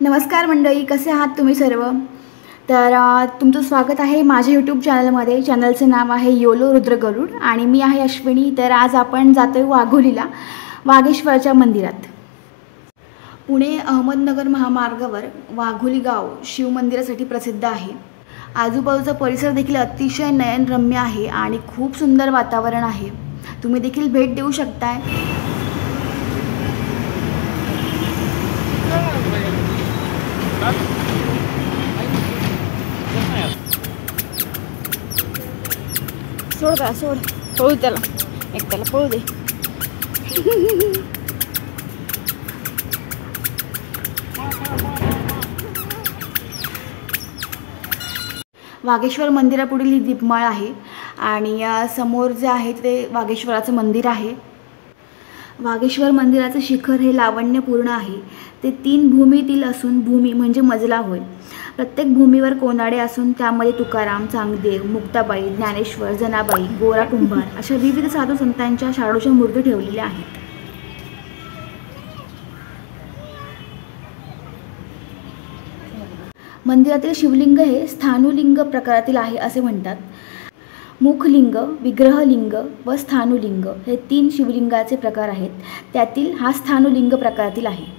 नमस्कार मंडळी, कसे आहात तुम्ही सर्व? तर तुमचं स्वागत आहे माझ्या यूट्यूब चॅनलमध्ये. चॅनलचं नाव आहे योलो रुद्र गरुड आणि मी आहे अश्विनी. तर आज आपण जातो आहे वाघोलीला, वाघेश्वराच्या मंदिरात. पुणे अहमदनगर महामार्गावर वाघोली गाव शिवमंदिरासाठी प्रसिद्ध आहे. आजूबाजूचा परिसर देखील अतिशय नयनरम्य आहे आणि खूप सुंदर वातावरण आहे. तुम्ही देखील भेट देऊ शकताय. सोड पळू त्याला, पळू दे. वाघेश्वर मंदिरापुढील ही दीपमाळ आहे आणि समोर जे आहे ते वाघेश्वराचं मंदिर आहे. वाघेश्वर मंदिराचं शिखर हे लावण्यपूर्ण आहे. ते 3 भूमीतील असून भूमी म्हणजे मजला होय. प्रत्येक भूमीवर कोनाडे असून त्यामध्ये तुकाराम, चांगदेव, मुक्ताबाई, ज्ञानेश्वर, जनाबाई, गोरा कुंभार अशा विविध साधू संतांच्या शाडूच्या मूर्ती ठेवलेल्या आहेत. मंदिरातील शिवलिंग हे स्थानुलिंग प्रकारातील आहे असे म्हणतात. मुखलिंग, विग्रहलिंग व स्थानुलिंग हे 3 शिवलिंगाचे प्रकार आहेत. त्यातील हा स्थानुलिंग प्रकारातील आहे.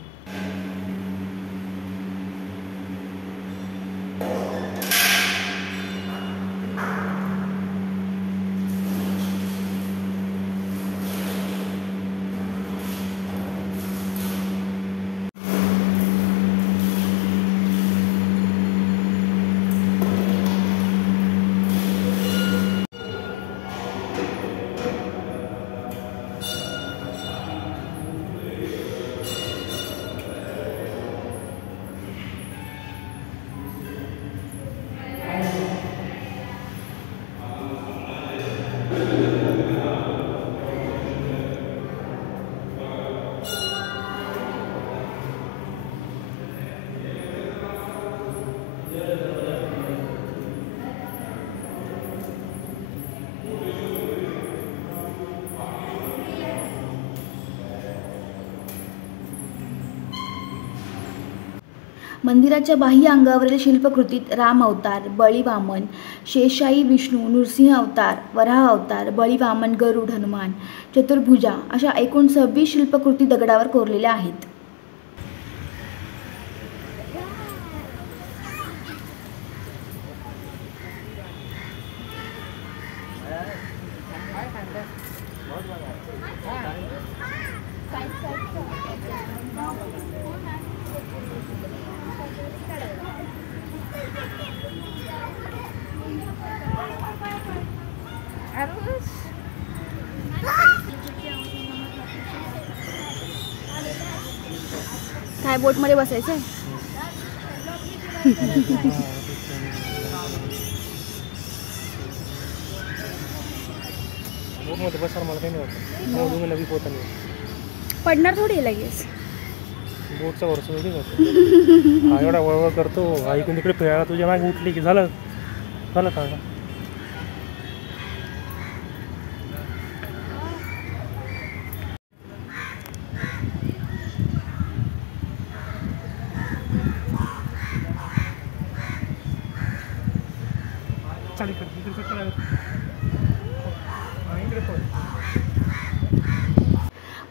मंदिराच्या बाह्य अंगावरील शिल्पकृतीत राम अवतार, बळी वामन, शेषशाही विष्णू, नृसिंह अवतार, वराह अवतार, बळी वामन, गरुड, हनुमान, चतुर्भुजा अशा एकूण 26 शिल्पकृती दगडावर कोरलेल्या आहेत. काय बोटमध्ये बसायचं आहे? पडणार थोडी लगेच. बोटचा वरचा थोडी होतो. एवढा वळवळ करतो ऐकून तिकडे फिरायला तुझ्या मागे उठली की झालं का?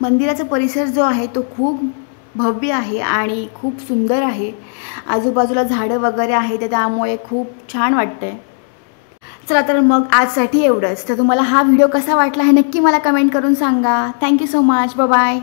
मंदिराचा परिसर जो आहे तो खूप भव्य आहे आणि खूप सुंदर आहे. आजूबाजूला झाडं वगैरे आहेत, त्यामुळे खूप छान वाटतंय. चला तर मग आजसाठी एवढंच. तर तुम्हाला हा व्हिडिओ कसा वाटला हे नक्की मला कमेंट करून सांगा. Thank you so much. Bye bye.